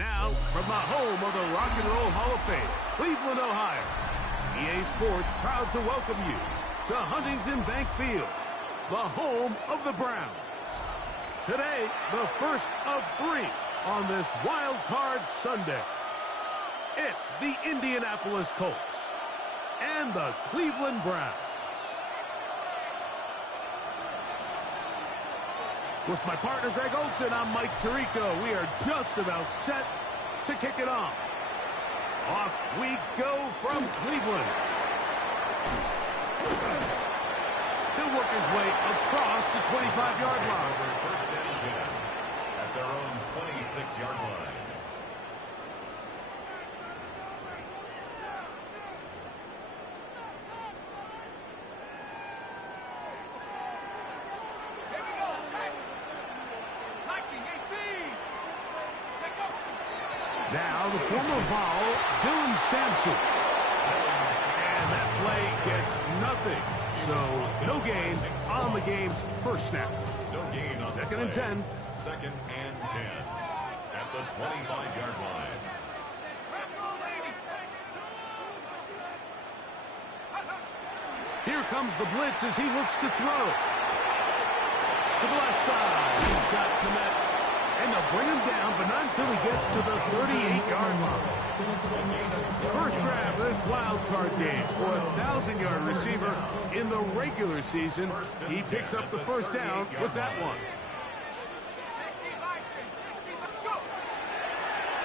Now, from the home of the Rock and Roll Hall of Fame, Cleveland, Ohio, EA Sports proud to welcome you to Huntington Bank Field, the home of the Browns. Today, the first of 3 on this Wild Card Sunday. It's the Indianapolis Colts and the Cleveland Browns. With my partner, Greg Olson, I'm Mike Tirico. We are just about set to kick it off. Off we go from Cleveland. He'll work his way across the 25-yard line. First and 10 at their own 26-yard line. Now the former Vol, Dylan Sampson. And that play gets nothing. So no gain on the game's first snap. No gain on Second and 10. Second and 10 at the 25-yard line. Here comes the blitz as he looks to throw. To the left side. He's got Komet. And they'll bring him down, but not until he gets to the 38-yard line. First grab this wild card game for a 1,000-yard receiver in the regular season. He picks up the first down with that one.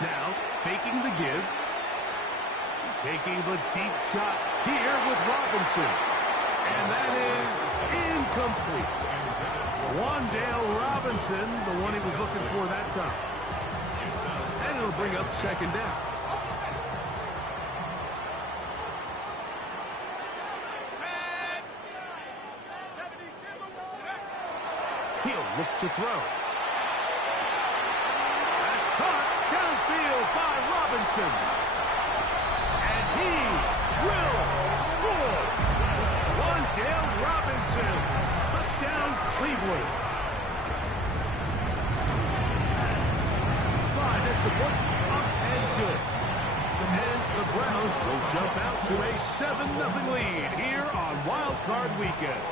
Now, faking the give. Taking the deep shot here with Robinson. And that is incomplete. Wandale Robinson, the one he was looking for that time. And it'll bring up second down. He'll look to throw. That's caught downfield by Robinson. And he will score. Wandale Robinson. Touchdown, Cleveland. Slides at the foot, up and good. And the Browns will jump out to a 7-0 lead here on Wild Card Weekend.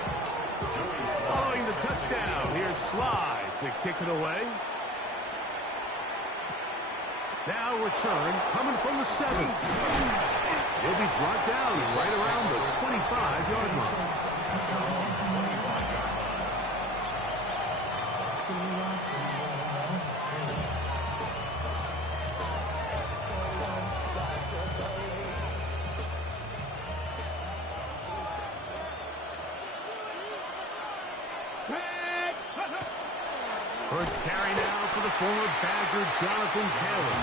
Following the touchdown, here's Slide to kick it away. Now return coming from the 7. He'll be brought down right around the 25-yard line. First carry now for the former Badger, Jonathan Taylor.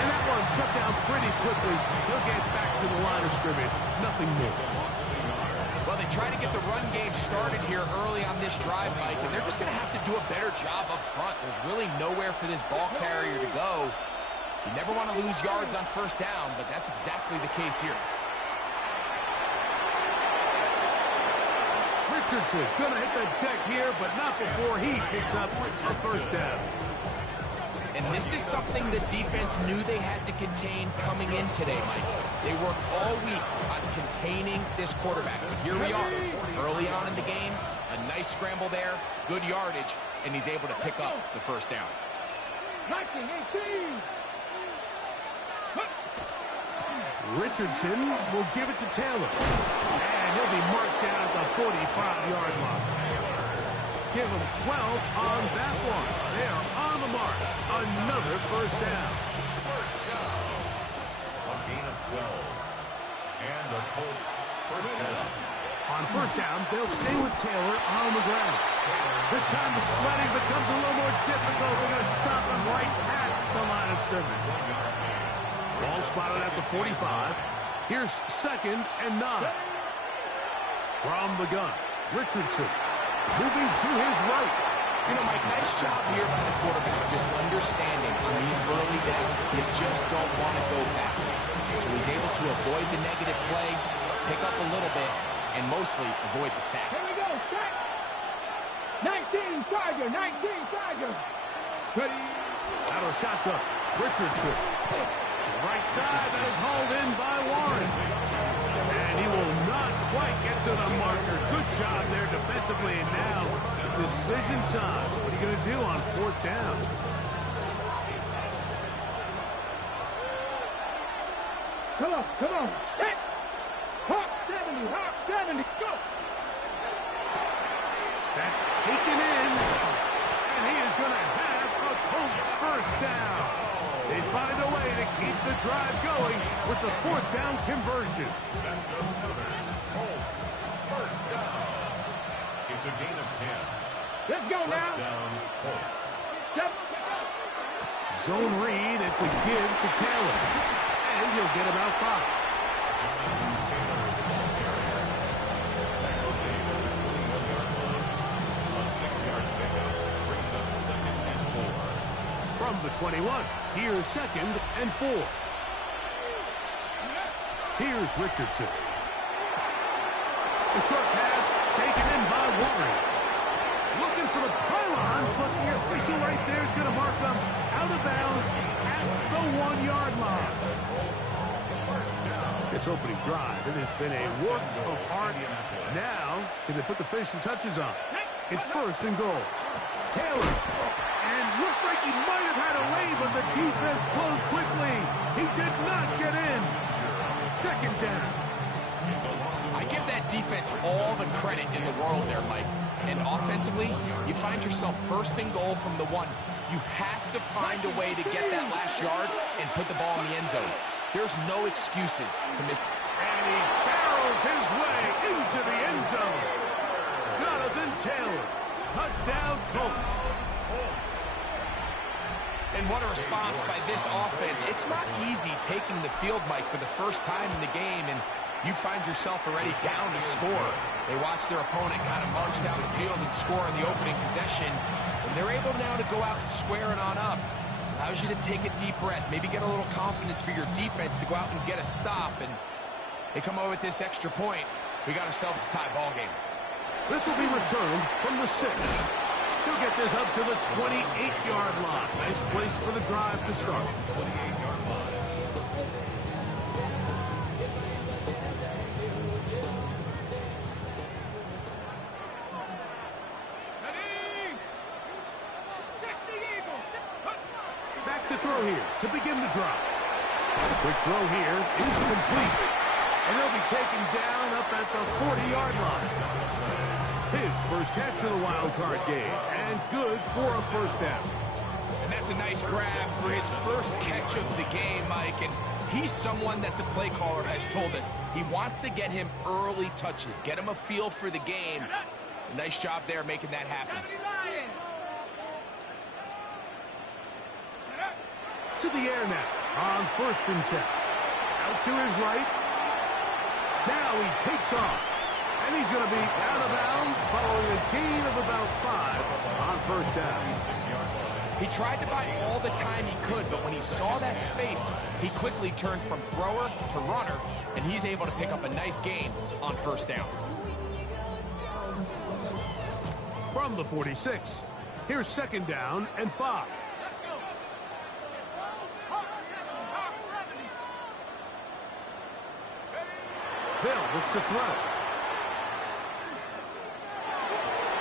And that one shut down pretty quickly. He'll get back to the line of scrimmage. Nothing more. Well, they try to get the run game started here early on this drive, Mike, and they're just going to have to do a better job up front. There's really nowhere for this ball carrier to go. You never want to lose yards on first down, but that's exactly the case here. Richardson going to hit the deck here, but not before he picks up a first down. And this is something the defense knew they had to contain coming in today, Mike. They worked all week on containing this quarterback. But here we are, early on in the game, a nice scramble there, good yardage, and he's able to pick up the first down. Richardson will give it to Taylor. And he'll be marked down at the 45-yard line. Give him 12 on that one. They are on the mark. Another first down. First down. A gain of 12. And the Colts first down. On first down, they'll stay with Taylor on the ground. This time the sledding becomes a little more difficult. They're going to stop him right at the line of scrimmage. Ball spotted at the 45. Here's second and 9. From the gun, Richardson moving to his right. You know, Mike, nice job here by the quarterback, just understanding on these early downs, you just don't want to go backwards. So he's able to avoid the negative play, pick up a little bit, and mostly avoid the sack. Here we go, set. 19 Charger, 19 Charger. Ready. Out of shotgun. Richardson. Right side, that is hauled in by Warren. And he will not quite get to the marker. Good job there defensively. And now, decision time. What are you going to do on 4th down? Come on. Hit! Hawk 70, go! That's taken in. And he is going to have a Colts first down. They find a way to keep the drive going with the 4th down conversion. That's another Colts first down. It's a gain of 10. Let's go now. First down, Colts. Yep. Zone read, it's a give to Taylor. And he'll get about 5. From the 21, here's 2nd and 4. Here's Richardson. A short pass taken in by Warren. Looking for the pylon, but the official right there is going to mark them out of bounds at the 1-yard line. This opening drive, it has been a work of art. Now, can they put the finishing touches on? It's 1st and goal. Taylor. And looked like he might have had a lane, but the defense closed quickly. He did not get in. 2nd down. I give that defense all the credit in the world there, Mike. And offensively, you find yourself 1st and goal from the 1. You have to find a way to get that last yard and put the ball in the end zone. There's no excuses to miss. And he barrels his way into the end zone. Jonathan Taylor. Touchdown, Colts. And what a response by this offense. It's not easy taking the field, Mike, for the first time in the game, and you find yourself already down to score. They watch their opponent kind of march down the field and score in the opening possession, and they're able now to go out and square it on up. Allows you to take a deep breath, maybe get a little confidence for your defense to go out and get a stop, and they come over with this extra point. We got ourselves a tie ball game. This will be returned from the 6. He'll get this up to the 28-yard line. Nice place for the drive to start. 28-yard line. Back to throw here to begin the drive. Quick throw here is complete. And he'll be taken down up at the 40-yard line. His first catch of the wild card game, and good for a 1st down. And that's a nice grab for his first catch of the game, Mike. And he's someone that the play caller has told us he wants to get him early touches, get him a feel for the game. Nice job there making that happen. To the air now on 1st and 10. Out to his right. Now he takes off. And he's going to be out of bounds following a gain of about 5 on 1st down. He tried to buy all the time he could, but when he saw that space, he quickly turned from thrower to runner, and he's able to pick up a nice gain on 1st down. From the 46, here's 2nd down and 5. They'll look to throw.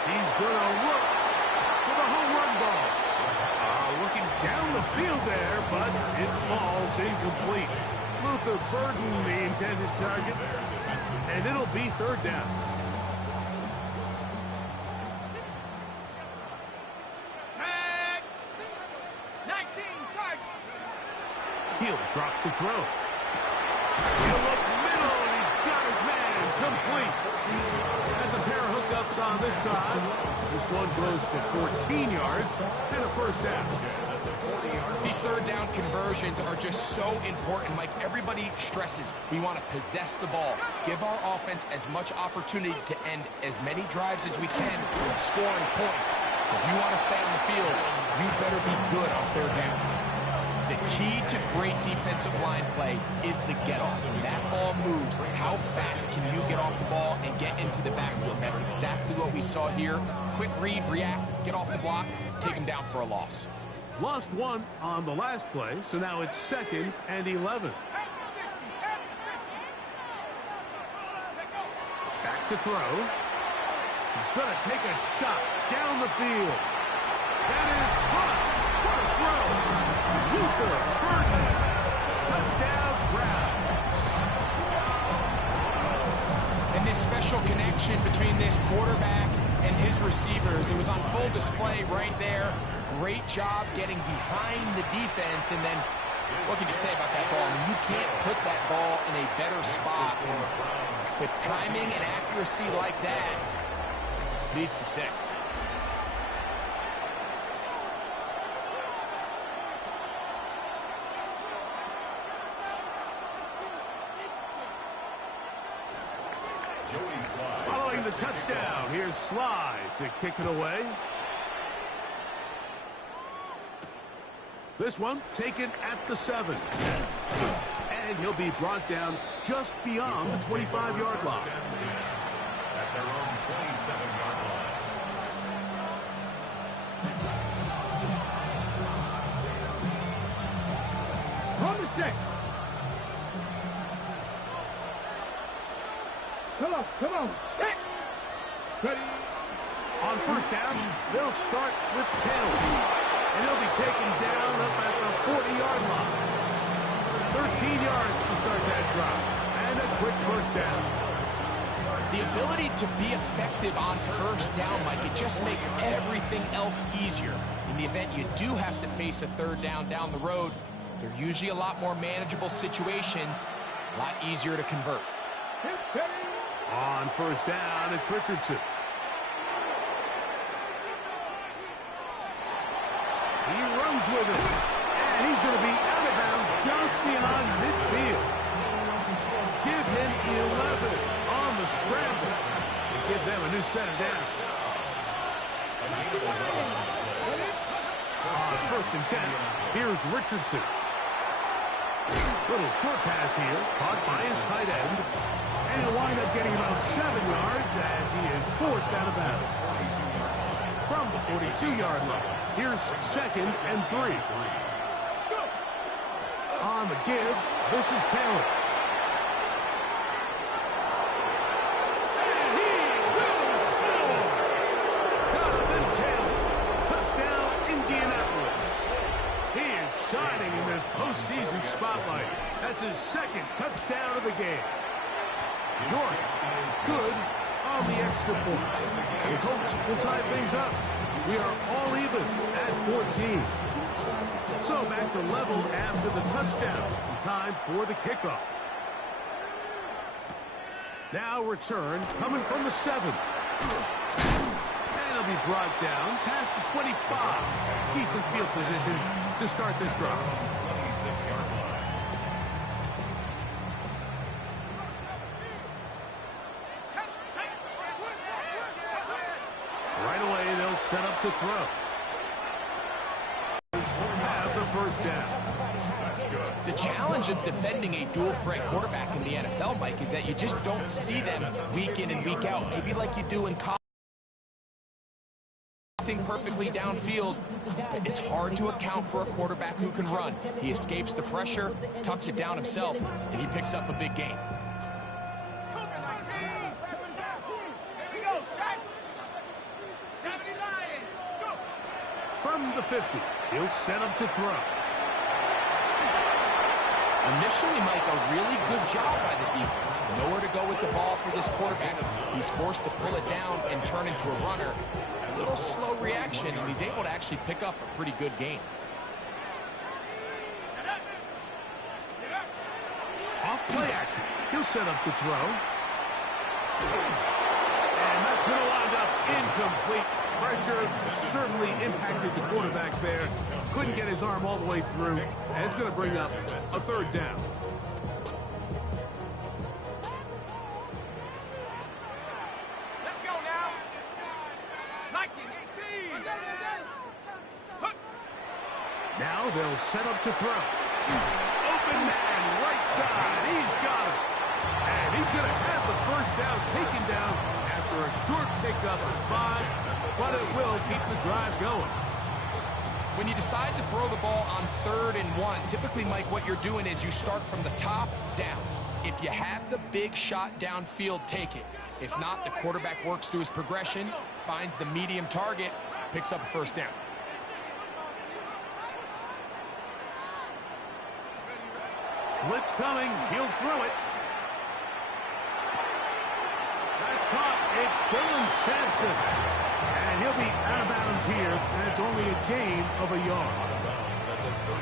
He's going to look for the home run ball. Looking down the field there, but it falls incomplete. Luther Burden, the intended target, and it'll be 3rd down. Tag. 19, charge. He'll drop to throw. He'll look middle, and he's got his man. It's complete. That's a pair of hookups on this drive. This one goes for 14 yards and a 1st down. These 3rd down conversions are just so important. Mike, everybody stresses we want to possess the ball, give our offense as much opportunity to end as many drives as we can with scoring points. So if you want to stay on the field, you better be good on 3rd down. The key to great defensive line play is the get-off. When that ball moves, how fast can you get off the ball and get into the backfield? That's exactly what we saw here. Quick read, react, get off the block, take him down for a loss. Lost one on the last play, so now it's 2nd and 11. Back to throw. He's going to take a shot down the field. That is caught. What a throw. Luther Burton. Touchdown, Browns. And this special connection between this quarterback and his receivers, it was on full display right there. Great job getting behind the defense, and then what can you say about that ball? I mean, you can't put that ball in a better spot. And with timing and accuracy like that, leads to 6. Following the touchdown, here's Sly to kick it away. This one taken at the 7. And he'll be brought down just beyond the 25-yard line. At their own 27-yard line. On the 6. Come on. Set. Ready. On first down, they'll start with Taylor. And he'll be taken down up at the 40-yard line. 13 yards to start that drive. And a quick first down. The ability to be effective on first down, Mike, it just makes everything else easier. In the event you do have to face a third down the road, they're usually a lot more manageable situations, a lot easier to convert. On first down, it's Richardson. He runs with it, and he's going to be out of bounds just beyond midfield. Give him 11 on the scramble and give them a new set of downs. On first and 10, here's Richardson. Little short pass here, caught by his tight end, and he'll wind up getting about 7 yards as he is forced out of bounds. From the 42-yard line, here's 2nd and 3. On the give, this is Taylor. And he will score! Jonathan Taylor, touchdown Indianapolis. He is shining in this postseason spotlight. That's his 2nd touchdown of the game. York is good on the extra point. The Colts will tie things up. We are all even at 14. So back to level after the touchdown. Time for the kickoff. Now return coming from the 7. And he'll be brought down past the 25. Decent field position to start this drive. 26-yard line. Right away, they'll set up to throw. Have the first down. The challenge of defending a dual-threat quarterback in the NFL, Mike, is that you just don't see them week in and week out. Maybe like you do in college. Perfectly downfield, but it's hard to account for a quarterback who can run. He escapes the pressure, tucks it down himself, and he picks up a big gain. From the 50, he'll set up to throw. Initially, Mike, a really good job by the defense. Nowhere to go with the ball for this quarterback. He's forced to pull it down and turn into a runner. A little slow reaction, and he's able to actually pick up a pretty good gain. Off play action. He'll set up to throw. And that's going to wind up incomplete. Pressure certainly impacted the quarterback there. Couldn't get his arm all the way through. And it's going to bring up a third down. Let's go now. 19-18. Now they'll set up to throw. Open man, right side. He's got it. And he's going to have the first down taken down after a short pickup of 5, but it will keep the drive going. When you decide to throw the ball on 3rd and 1, typically, Mike, what you're doing is you start from the top down. If you have the big shot downfield, take it. If not, the quarterback works through his progression, finds the medium target, picks up a first down. Blitz coming. He'll throw it. That's caught. It's Dylan Sampson. And he'll be out of bounds here, and it's only a gain of a yard.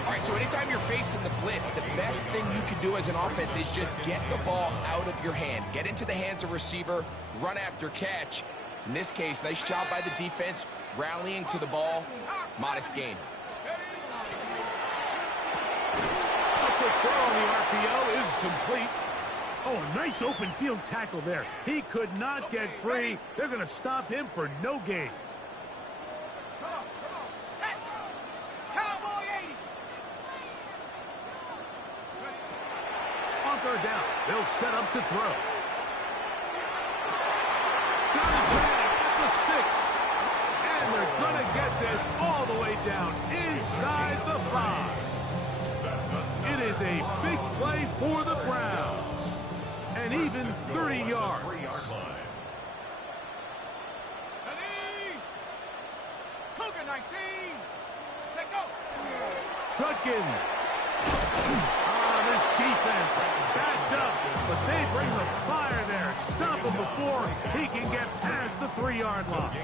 All right, so anytime you're facing the blitz, the best thing you can do as an offense is just get the ball out of your hand. Get into the hands of receiver, run after catch. In this case, nice job by the defense, rallying to the ball. Modest gain. A quick throw on the RPO is complete. Oh, a nice open field tackle there. He could not get free. They're going to stop him for no gain. Come on, set. Cowboy 80. On 3rd down, they'll set up to throw. Got his man at the 6. And they're going to get this all the way down inside the 5. It is a big play for the Browns. And even 30 yards. Cougar 19. Take go. Judkin. This defense backed up, but they bring the fire there. Stop him before he can get past the 3-yard line.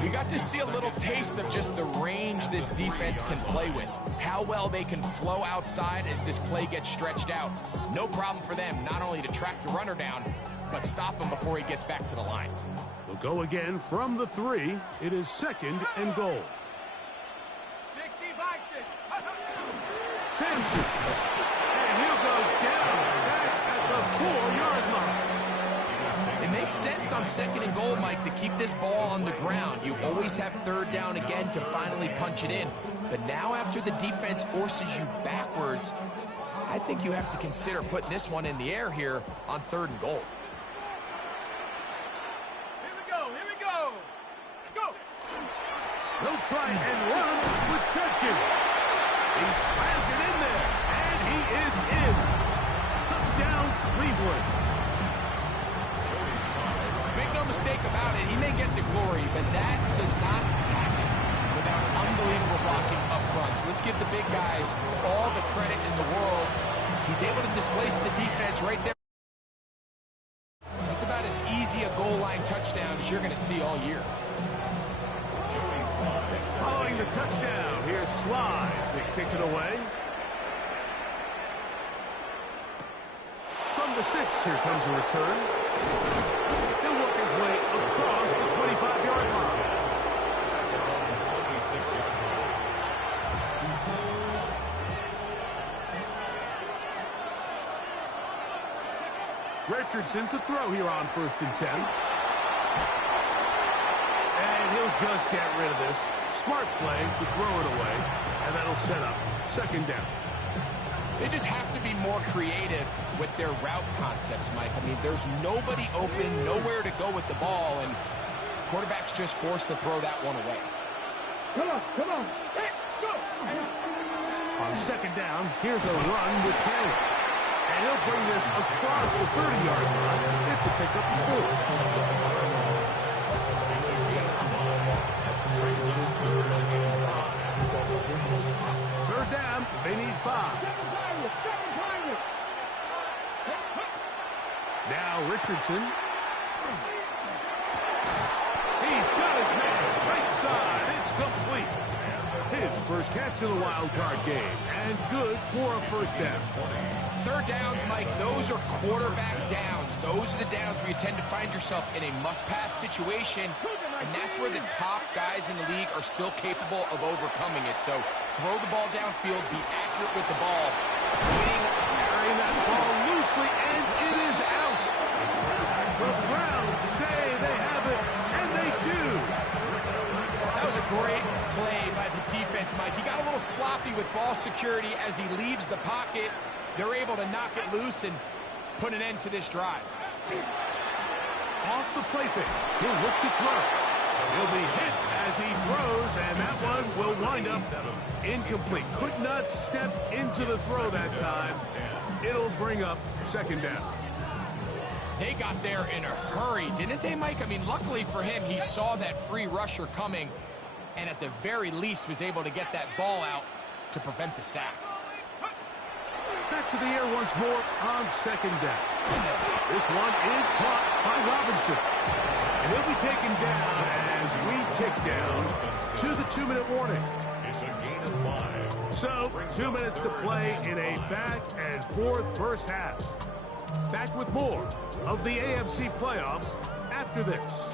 We got to see a little taste of just the range this defense can play with. How well they can flow outside as this play gets stretched out. No problem for them not only to track the runner down, but stop him before he gets back to the line. We'll go again from the 3. It is 2nd and goal. 60 by 6. Sampson. And he'll go down back at the 4-yard line. It makes sense on 2nd and goal, Mike, to keep this ball on the ground. You always have 3rd down again to finally punch it in. But now after the defense forces you backwards, I think you have to consider putting this one in the air here on 3rd and goal. Here we go. Here we go. Go. They'll try and run with Judkin. He slams it in there, and he is in. Touchdown, Cleveland. Make no mistake about it, he may get the glory, but that does not happen without unbelievable blocking up front. So let's give the big guys all the credit in the world. He's able to displace the defense right there. It's about as easy a goal line touchdown as you're going to see all year. Following the touchdown, here's Slide to kick it away. From the 6, here comes a return. He'll work his way across the 25-yard line. Richardson to throw here on 1st and 10. And he'll just get rid of this. Smart play to throw it away, and that'll set up 2nd down. They just have to be more creative with their route concepts, Mike. I mean, there's nobody open, nowhere to go with the ball, and quarterback's just forced to throw that one away. Come on. Let's go. On 2nd down, here's a run with Kenny. And he'll bring this across the 30-yard line. It's a pickup to 4. Third down, they need 5. Now Richardson. He's got his man right side. It's complete. His first catch of the wild card game, and good for a 1st down. 3rd downs, Mike, those are quarterback downs. Those are the downs where you tend to find yourself in a must-pass situation, and that's where the top guys in the league are still capable of overcoming it. So throw the ball downfield, be accurate with the ball. Carrying that ball loosely, and it is out. The Browns say they have it, and they do. That was a great play by the defense, Mike. He got a little sloppy with ball security as he leaves the pocket. They're able to knock it loose and put an end to this drive. Off the play fake. He'll look to throw. He'll be hit as he throws, and that one will wind up incomplete. Could not step into the throw that time. It'll bring up second down. They got there in a hurry, didn't they, Mike? I mean, luckily for him, he saw that free rusher coming, and at the very least was able to get that ball out to prevent the sack. Back to the air once more on second down. This one is caught by Robinson. And he'll be taken down as we tick down to the 2-minute warning. It's a gain of 5. So, 2 minutes to play in a back-and-forth first half. Back with more of the AFC playoffs after this.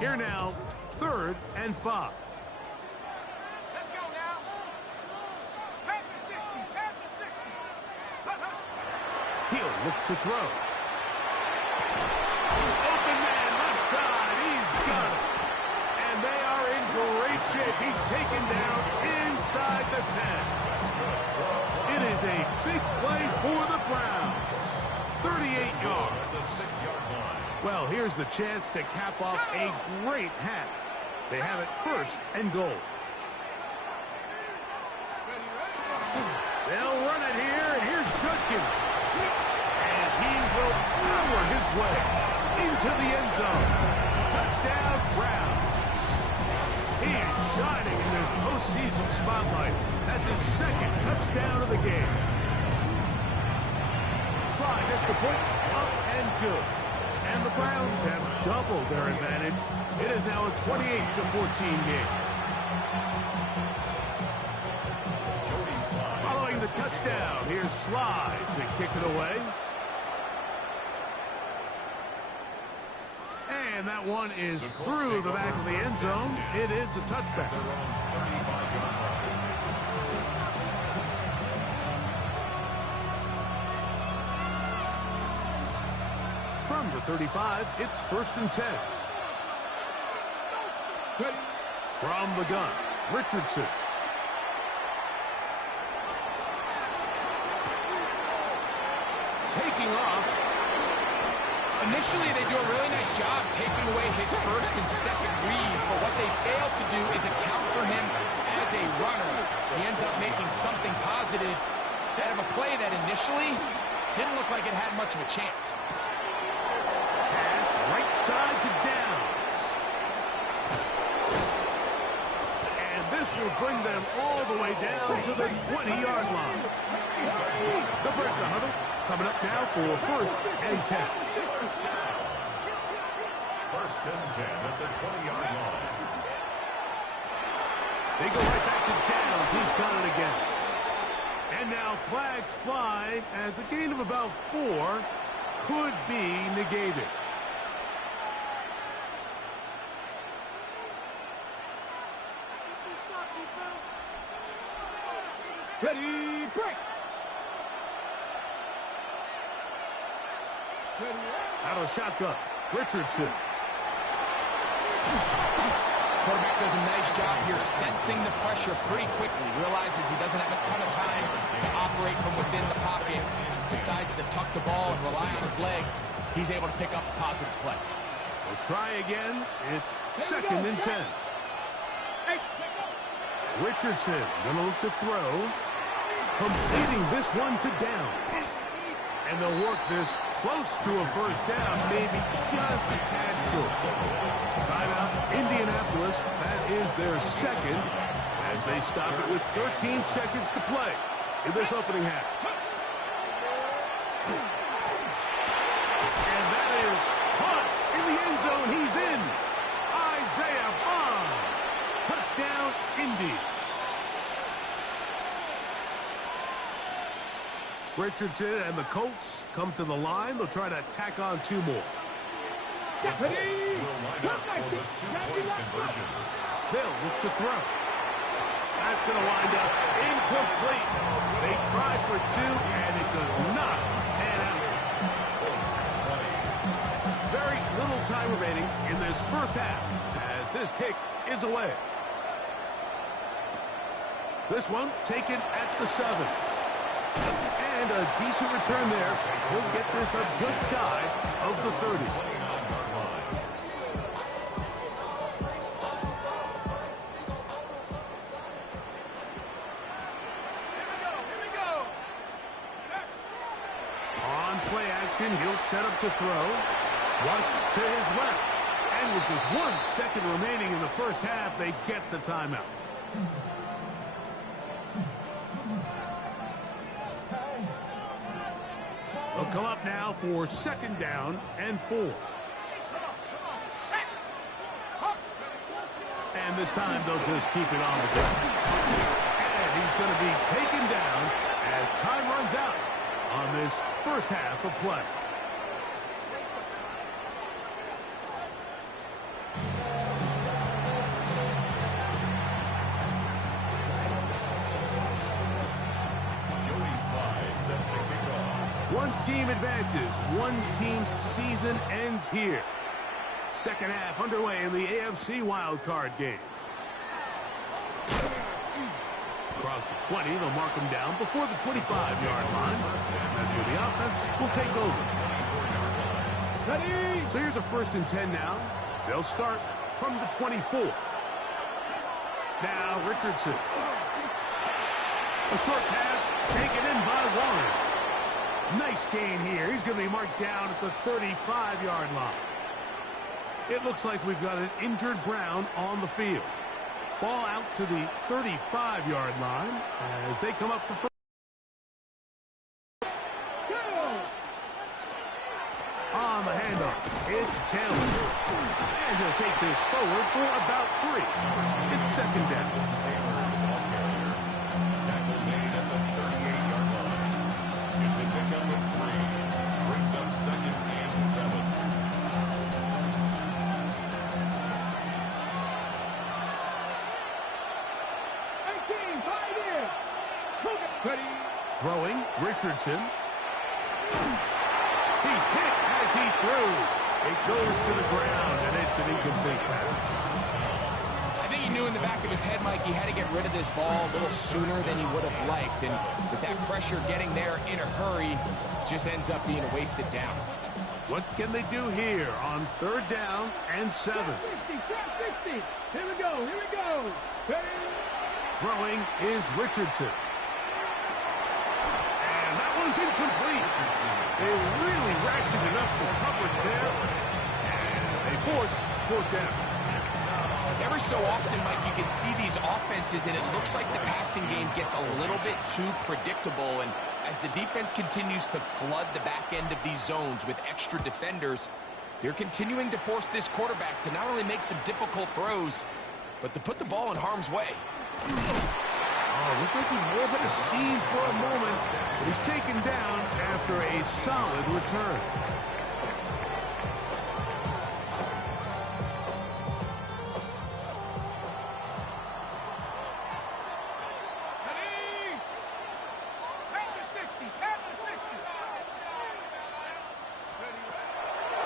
Here now, 3rd and 5. Let's go now. Pass the 60. Pass the 60. He'll look to throw. Open man, left side. He's got it. And they are in great shape. He's taken down inside the 10. It is a big play for the Browns. 38 yards. The 6-yard line. Well, here's the chance to cap off a great half. They have it 1st and goal. They'll run it here, and here's Judkins. And he will power his way into the end zone. Touchdown, Browns. He is shining in this postseason spotlight. That's his 2nd touchdown of the game. Slides extra points, up and good. And the Browns have doubled their advantage. It is now a 28-14 game. Following the touchdown, here's Slide to kick it away. And that one is through the back of the end zone. It is a touchback. From the 35, it's 1st and 10. From the gun, Richardson. Taking off. Initially, they do a really nice job taking away his 1st and 2nd read, but what they fail to do is account for him as a runner. He ends up making something positive out of a play that initially didn't look like it had much of a chance. Pass right side to Downs. And this will bring them all the way down to the 20-yard line. The breaker huddle coming up now for 1st and 10. 1st and 10 at the 20-yard line. They go right back to Downs. He's got it again. And now flags fly as a gain of about 4 could be negated. Ready, break. Out of shotgun, Richardson. Quarterback does a nice job here sensing the pressure pretty quickly. Realizes he doesn't have a ton of time to operate from within the pocket. Decides to tuck the ball and rely on his legs. He's able to pick up a positive play. We'll try again. It's 2nd and 10. Richardson gonna look to throw. Completing this one to Downs. And they'll work this close to a 1st down, maybe just a tad short. Timeout, Indianapolis. That is their 2nd as they stop it with 13 seconds to play in this opening half. And that is Hunt in the end zone. He's in. Isaiah Bond. Touchdown, Indy. Richardson and the Colts come to the line. They'll try to tack on 2 more. The Colts will line up for the 2-point conversion. They'll look to throw. That's going to wind up incomplete. They try for 2, and it does not pan out. Very little time remaining in this first half as this kick is away. This one taken at the 7. And a decent return there. He'll get this up just shy of the 30. On play action, he'll set up to throw. Flush to his left. And with just 1 second remaining in the first half, they get the timeout. They'll come up now for 2nd down and 4. And this time they'll just keep it on the ground. And he's going to be taken down as time runs out on this first half of play. One team advances. One team's season ends here. Second half underway in the AFC wildcard game. Across the 20, they'll mark them down before the 25-yard line. That's where the offense will take over. So here's a 1st and 10 now. They'll start from the 24. Now Richardson. A short pass taken in by Warren. Nice gain here. He's going to be marked down at the 35-yard line. It looks like we've got an injured Brown on the field. Ball out to the 35-yard line as they come up for first. On the handoff, it's Taylor. And he'll take this forward for about 3. It's 2nd down. Tackle made at the 38-yard line. It's a pickup of 3. Brings up 2nd and 7. Throwing, Richardson. He's hit as he threw. It goes to the ground, and it's an incomplete pass. I think he knew in the back of his head, Mike, he had to get rid of this ball a little sooner than he would have liked. And with that pressure getting there in a hurry, just ends up being a wasted down. What can they do here on 3rd down and 7? 60. Here we go. Throwing is Richardson. And that one's incomplete. They really ratcheted up the coverage there. And they force 4th down. Every so often, Mike, you can see these offenses, and it looks like the passing game gets a little bit too predictable. And as the defense continues to flood the back end of these zones with extra defenders, they're continuing to force this quarterback to not only make some difficult throws, but to put the ball in harm's way. Oh, we're thinking more of a scene for a moment, but he's taken down after a solid return.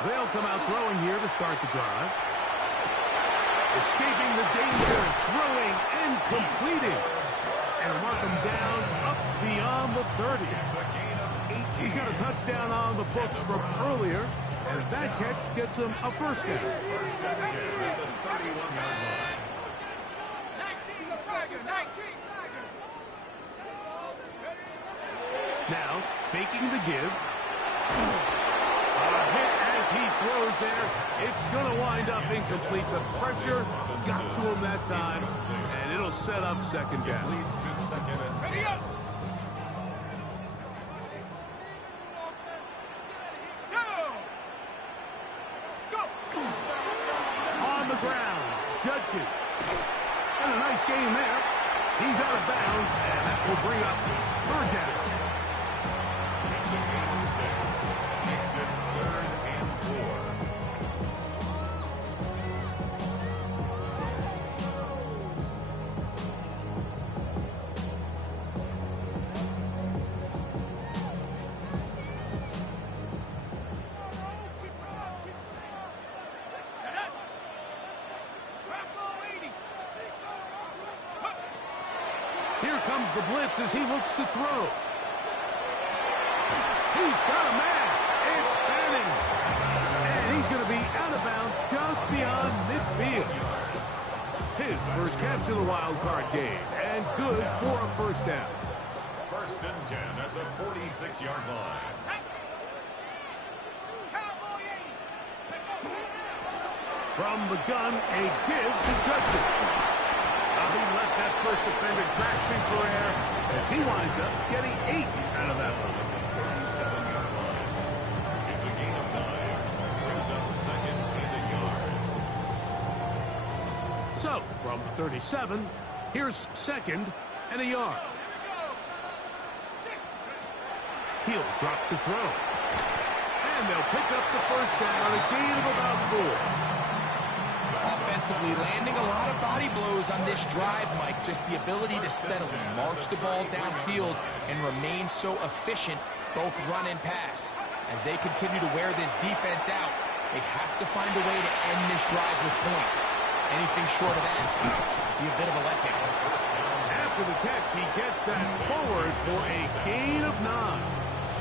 They'll come out throwing here to start the drive. Escaping the danger, throwing and completing. And mark him down up beyond the 30. He's got a touchdown on the books from earlier, and that catch gets him a 1st down. 19. Now, faking the give. A hit as he throws there. It's going to wind up incomplete. The pressure got to him that time, and it'll set up 2nd down. Leads to 2nd and 10. On the ground, Judkins. And a nice gain there. He's out of bounds, and that will bring up 3rd down. It's a gain of 6. Makes it 3rd and 4. Here comes the blitz as he looks to throw. He's got a man. It's Fanning. And he's going to be out of bounds just beyond midfield. His first catch of the wild card game. And good for a first down. 1st and 10 at the 46-yard line. From the gun, a give to Judson. He left that first defender grasping for air as he winds up getting 8 out of that one. 37-yard line. It's a gain of 9. Brings up 2nd and a yard. So, from the 37, here's 2nd and a yard. He'll drop to throw. And they'll pick up the first down, a gain of about 4. Offensively, landing a lot of body blows on this drive, Mike. Just the ability to steadily march the ball downfield and remain so efficient, both run and pass. As they continue to wear this defense out, they have to find a way to end this drive with points. Anything short of that would be a bit of a letdown. After the catch, he gets that forward for a gain of 9.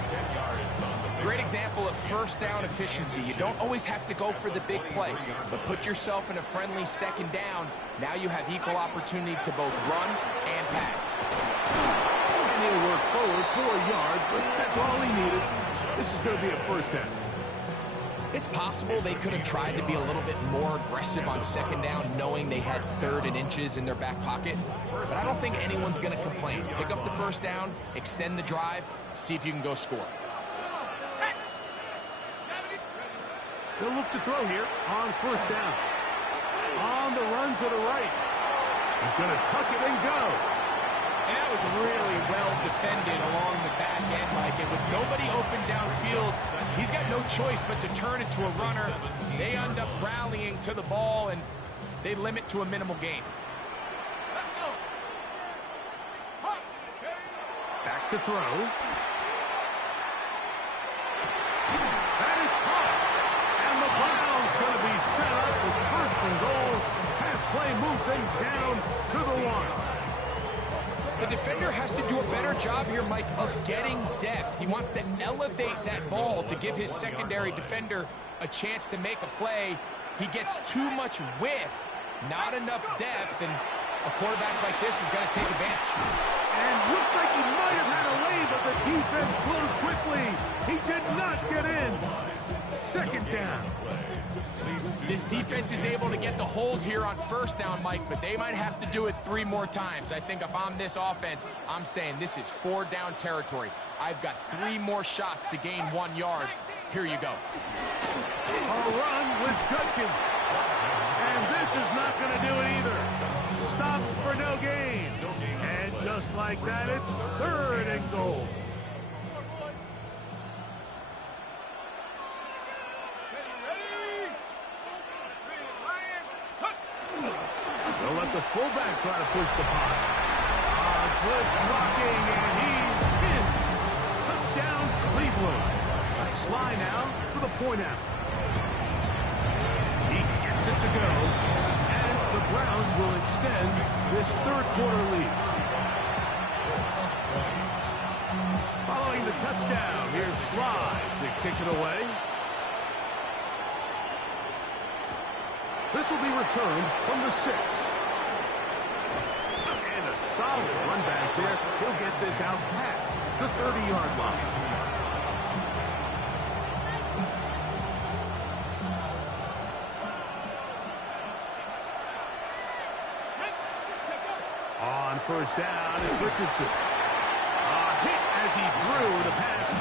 10 yards on the Great example of first down efficiency. You don't always have to go for the big play, but put yourself in a friendly 2nd down. Now you have equal opportunity to both run and pass. And he'll work forward for a yard, but that's all he needed. This is going to be a first down. It's possible they could have tried to be a little bit more aggressive on 2nd down, knowing they had 3rd and inches in their back pocket. But I don't think anyone's going to complain. Pick up the first down, extend the drive, see if you can go score. They'll look to throw here on first down. On the run to the right. He's going to tuck it and go. And that was really well defended along the back end, Mike. And with nobody open downfield, he's got no choice but to turn it to a runner. They end up rallying to the ball, and they limit to a minimal gain. Back to throw. That is caught. And the Browns going to be set up with 1st and goal. Pass play moves things down to the 1. The defender has to do a better job here, Mike, of getting depth. He wants to elevate that ball to give his secondary defender a chance to make a play. He gets too much width, not enough depth, and a quarterback like this is going to take advantage. And looked like he might have had a lane, but the defense closed quickly. He did not get in. 2nd down. This defense is able to get the hold here on first down, Mike, but they might have to do it 3 more times. I think if I'm this offense, I'm saying this is 4 down territory. I've got 3 more shots to gain 1 yard. Here you go. A run with Judkins. And this is not going to do it either. Stop for no gain. And just like that, it's 3rd and goal. They'll let the fullback try to push the pot. Good blocking, and he's in. Touchdown, Cleveland. Sly now for the point after. He gets it to go, and the Browns will extend this 3rd quarter lead. Following the touchdown, here's Sly to kick it away. This will be returned from the 6. And a solid run back there. He'll get this out past the 30-yard line. On first down, it's Richardson. A hit as he threw. The pass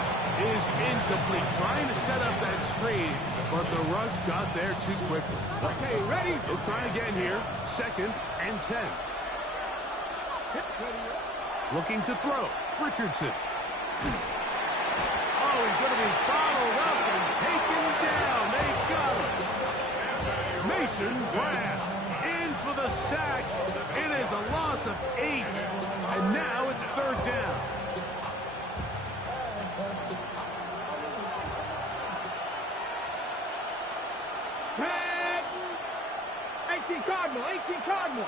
is incomplete. Trying to set up that screen, but the rush got there too quickly. Okay, ready? They'll try again here. 2nd and 10. Looking to throw. Richardson. Oh, he's going to be followed up and taken down. They got him. Mason Graham in for the sack. It is a loss of 8. And now it's 3rd down. Madden! 18 Cardinal, 18 Cardinal.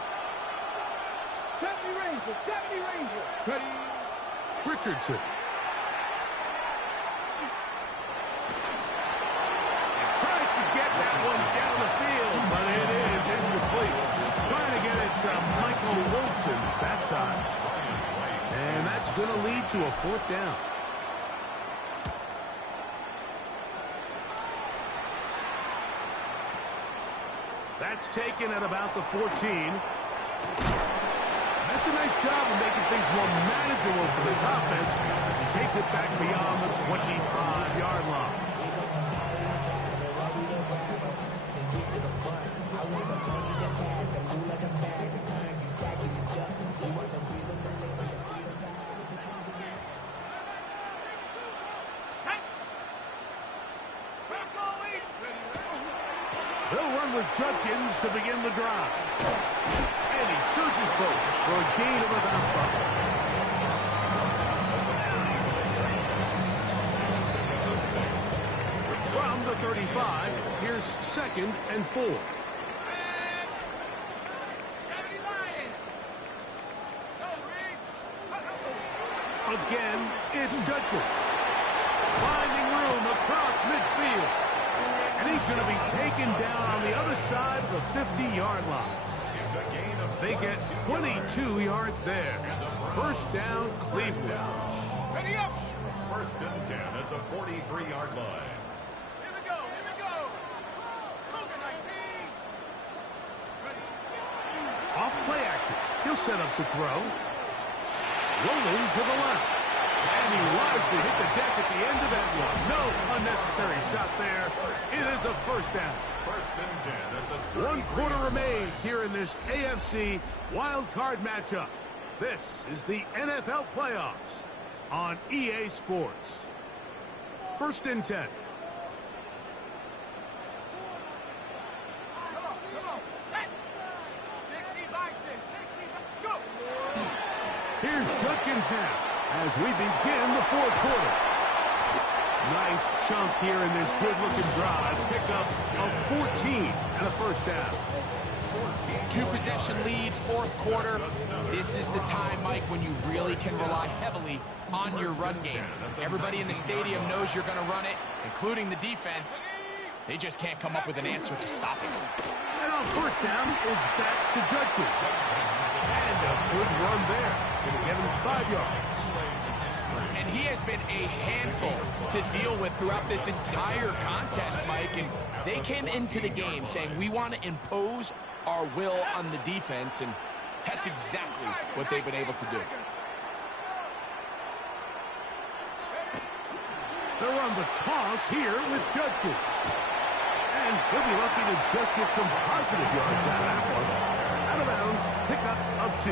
70 Rangers, 70 Rangers. Ready? Richardson. Michael Wilson that time. And that's going to lead to a 4th down. That's taken at about the 14. That's a nice job of making things more manageable for this offense as he takes it back beyond the 25-yard line. They'll run with Judkins to begin the drive. And he surges forward for a gain of about 5. From the 35, here's 2nd and 4. Again, it's Judkins. Finding room across midfield. And he's going to be taken down on the other side of the 50-yard line. They get 22 yards there. 1st down, Cleveland. Ready up. 1st and 10 at the 43-yard line. Here we go. Here we go. Cougar 19. Off play action. He'll set up to throw. Rolling to the left. And he wisely hit the deck at the end of that one. No unnecessary shot there. It is a 1st down. 1st and 10 at the 1 quarter remains here in this AFC wild card matchup. This is the NFL playoffs on EA Sports. 1st and 10. Come on. Set. 60 by 6. 60 by... Go. Here's Judkins now as we begin the 4th quarter. Nice chunk here in this good-looking drive. Pick up of 14 and a 1st down. 2-possession lead, 4th quarter. This is the time, Mike, when you really can rely heavily on your run game. Everybody in the stadium knows you're going to run it, including the defense. They just can't come up with an answer to stop it. And on 1st down, it's back to Judkins. And a good run there. Going to get him 5 yards. And he has been a handful to deal with throughout this entire contest, Mike. And they came into the game saying, we want to impose our will on the defense. And that's exactly what they've been able to do. They're on the toss here with Judkins. And he'll be lucky to just get some positive yards out of that one. Out of bounds, pickup of 2.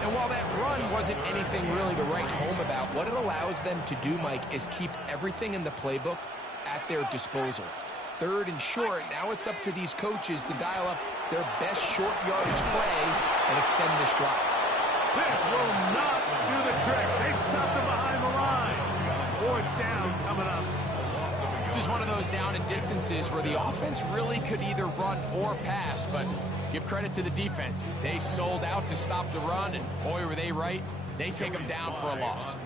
And while that run wasn't anything really to write home about, what it allows them to do, Mike, is keep everything in the playbook at their disposal. 3rd and short, now it's up to these coaches to dial up their best short yardage play and extend this drive. This will not do the trick. They've stopped him behind the line. 4th down coming up. This is one of those down and distances where the offense really could either run or pass, but give credit to the defense. They sold out to stop the run, and boy, were they right. They take them down for a loss.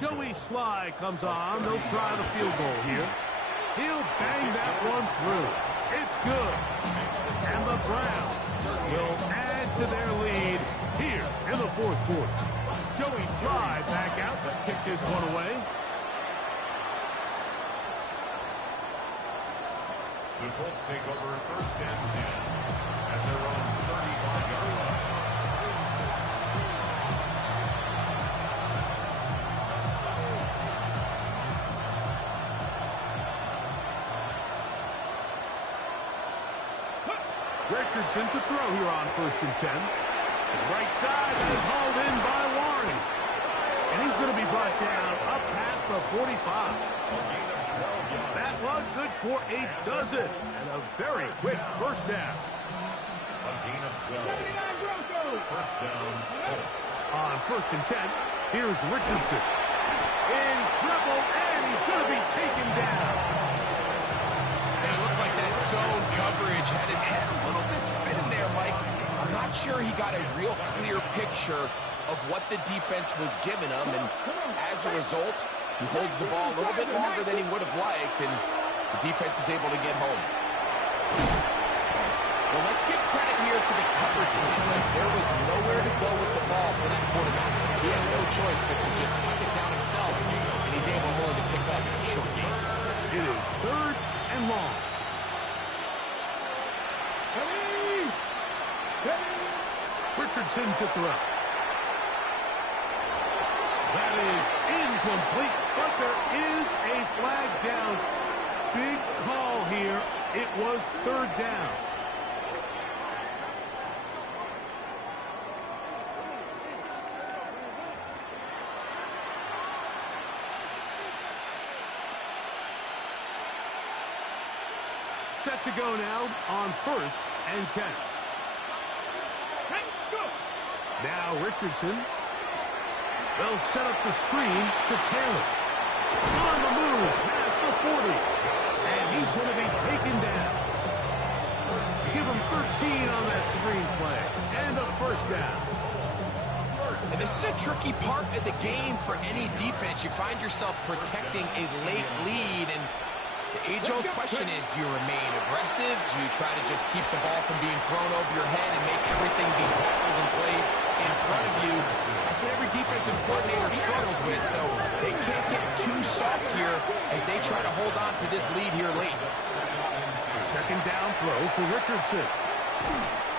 Joey Sly comes on. They'll try the field goal here. He'll bang that one through. It's good. And the Browns will add to their lead here in the 4th quarter. Joey Sly back out to kick this one away. The Colts take over 1st and 10 at their own 35-yard line. Richardson to throw here on 1st and 10. The right side is hauled in by Warren. And he's going to be brought down up past the 45. That was good for a dozen. And a very quick 1st down. A gain of 12. 1st down, Colts. On 1st and 10, here's Richardson. In trouble, and he's going to be taken down. And it looked like that zone coverage had his head a little bit spinning there, Mike. I'm not sure he got a real clear picture of what the defense was giving him, and as a result, he holds the ball a little bit longer than he would have liked, and the defense is able to get home. Well, let's give credit here to the coverage unit. There was nowhere to go with the ball for that quarterback. He had no choice but to just tuck it down himself, and he's able only to pick up in a short game. It is 3rd and long. Richardson to throw. That is incomplete, but there is a flag down. Big call here. It was 3rd down. Set to go now on 1st and 10. Now Richardson. They'll set up the screen to Taylor. On the move, past the 40. And he's going to be taken down. Give him 13 on that screen play. And a 1st down. And this is a tricky part of the game for any defense. You find yourself protecting a late lead, and the age-old question is, do you remain aggressive? Do you try to just keep the ball from being thrown over your head and make everything be tackled and played in front of you? That's what every defensive coordinator struggles with, so they can't get too soft here as they try to hold on to this lead here late. 2nd down throw for Richardson.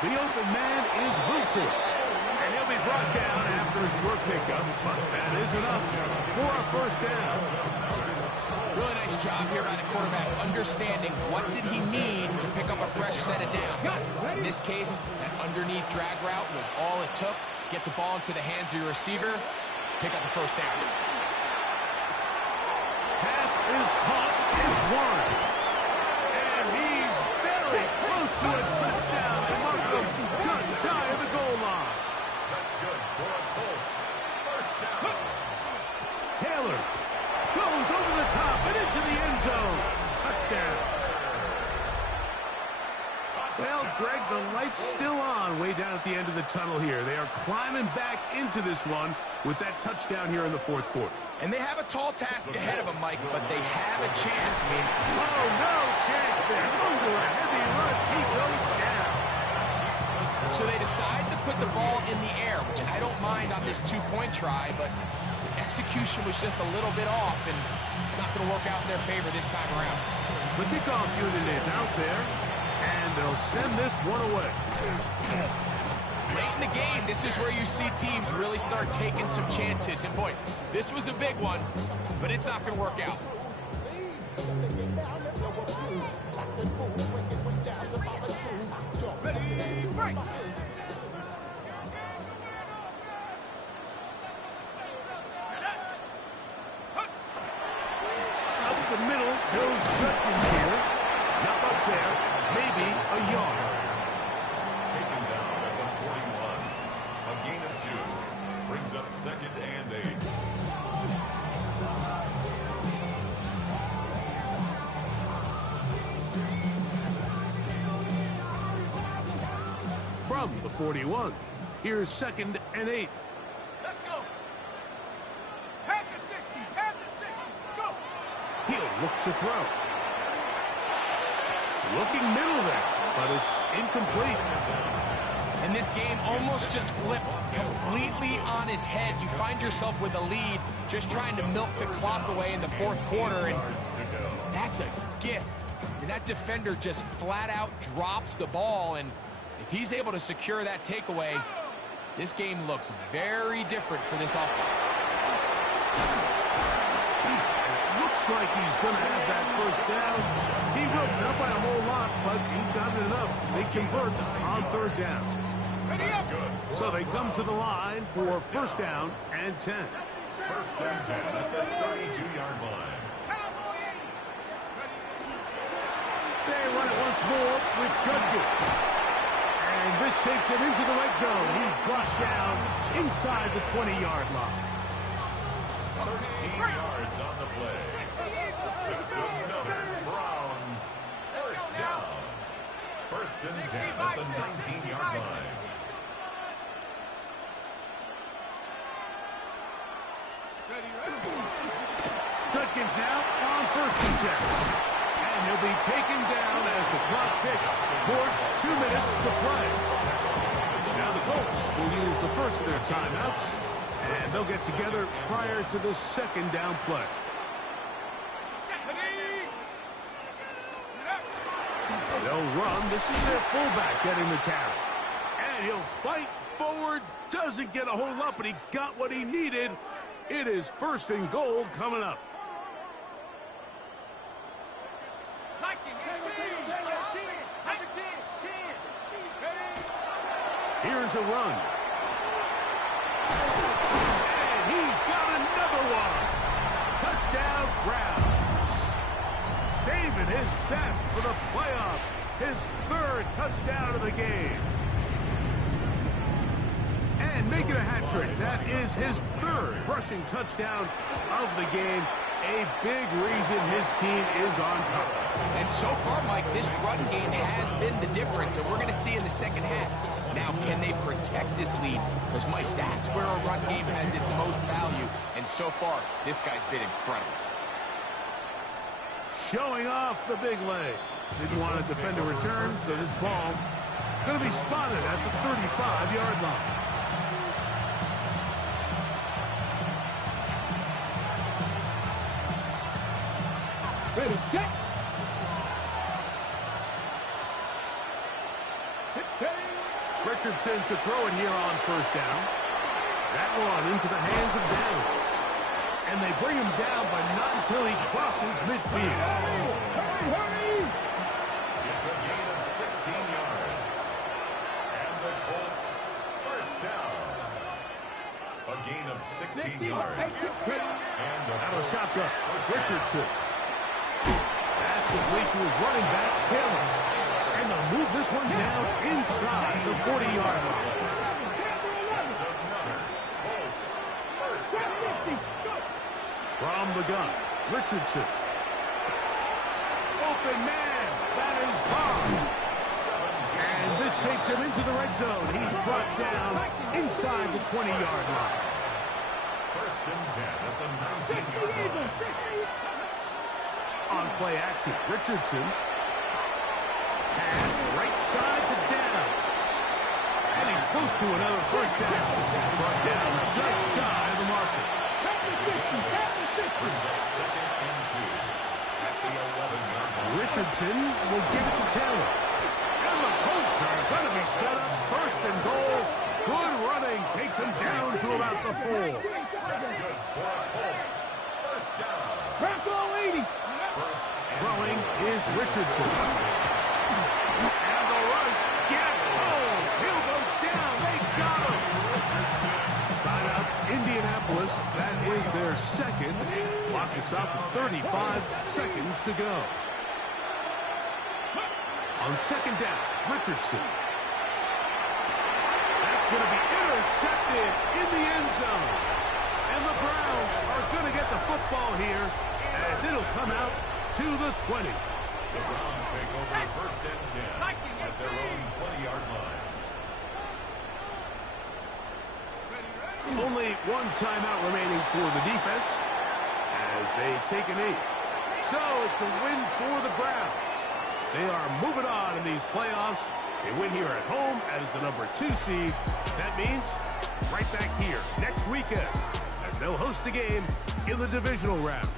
The open man is Wilson. And he'll be brought down after a short pickup, but that is enough for a 1st down. Really nice job here by the quarterback, understanding what did he need to pick up a fresh set of downs. In this case, that underneath drag route was all it took. Get the ball into the hands of your receiver, pick up the 1st down. Pass is caught. It's one. And he's very close to a touchdown. They mark him just shy of the goal line. That's good for a Colts. 1st down. Taylor goes over the top and into the end zone. Touchdown. Well, Greg, the light's still on way down at the end of the tunnel here. They are climbing back into this one with that touchdown here in the 4th quarter. And they have a tall task ahead of them, Mike, but they have a chance. I mean, oh, no chance there. Under a heavy rush, he goes down. So they decide to put the ball in the air, which I don't mind on this 2-point try, but the execution was just a little bit off, and it's not going to work out in their favor this time around. The kickoff unit is out there, and they'll send this one away. Late in the game, this is where you see teams really start taking some chances. And boy, this was a big one, but it's not going to work out. Up the middle goes Judkins here. Not much there. Maybe a yard. Taken down at the 41. A gain of 2. Brings up 2nd and 8. From the 41, here's 2nd and 8. Let's go. Pack the 60. Pack the 60. Go. He'll look to throw. Looking middle there, but it's incomplete. And this game almost just flipped completely on his head. You find yourself with a lead, just trying to milk the clock away in the 4th quarter, and that's a gift. I mean, that defender just flat out drops the ball, and if he's able to secure that takeaway, this game looks very different for this offense. Looks like he's going to have that 1st down. He will, not by a whole lot, but he's got it enough. They convert on 3rd down. So they come to the line for 1st down and 10. 1st and 10 at the 32-yard line. They run it once more with Judkins. And this takes him into the red zone. He's brought down inside the 20-yard line. 13 yards on the play. It's another Browns 1st down. 1st and 10 at the 19-yard line. Judkins now on 1st and 10. And he'll be taken down as the clock ticks towards 2 minutes to play. Now the Colts will use the first of their timeouts, and they'll get together prior to the second down play. They'll run. This is their fullback getting the carry. And he'll fight forward. Doesn't get a whole lot, but he got what he needed. It is first and goal coming up. Here's a run. And he's got another one. Touchdown, Browns. Saving his best for the playoffs. His third touchdown of the game. And making a hat trick. That is his third rushing touchdown of the game. A big reason his team is on top. And so far, Mike, this run game has been the difference, and we're going to see in the second half. Now, can they protect this lead? Because, Mike, that's where a run game has its most value. And so far, this guy's been incredible. Showing off the big leg. Didn't want to defend a return, so this ball going to be spotted at the 35-yard line. Ready, get. Richardson to throw it here on first down. That one into the hands of Downs. And they bring him down, but not until he crosses midfield. Hurry! It's a gain of 16 yards. And the Colts first down. A gain of 16 yards. And Out of shotgun. Richardson. That's complete to his running back, Taylor. And they'll move this one down inside the 40-yard line. That's another Colts first down. From the gun, Richardson. Open man. That is Bob. And this takes him into the red zone. He's brought down inside the 20-yard line. First and 10 at the 19-yard line. On play action, Richardson. Pass right side to Downs. And he's close to another first down. Brought down just shy of the marker. Brings up second and 2 at the 11-yard line. Richardson will give it to Taylor. And the Colts are going to be set up first and goal. Good running takes him down to about the 4. That's good for a Colts first down. Throwing is Richardson. And the rush gets home. He'll go down. They got him. Side out Indianapolis. That is their second. Clock is stopped with 35 seconds to go. On second down, Richardson. That's going to be intercepted in the end zone. And the Browns are going to get the football here as it'll come out to the 20. The Browns take over first and 10 at their own 20-yard line. Only one timeout remaining for the defense as they take a knee. So it's a win for the Browns. They are moving on in these playoffs. They win here at home as the number 2 seed. That means right back here next weekend as they'll host a game in the divisional round.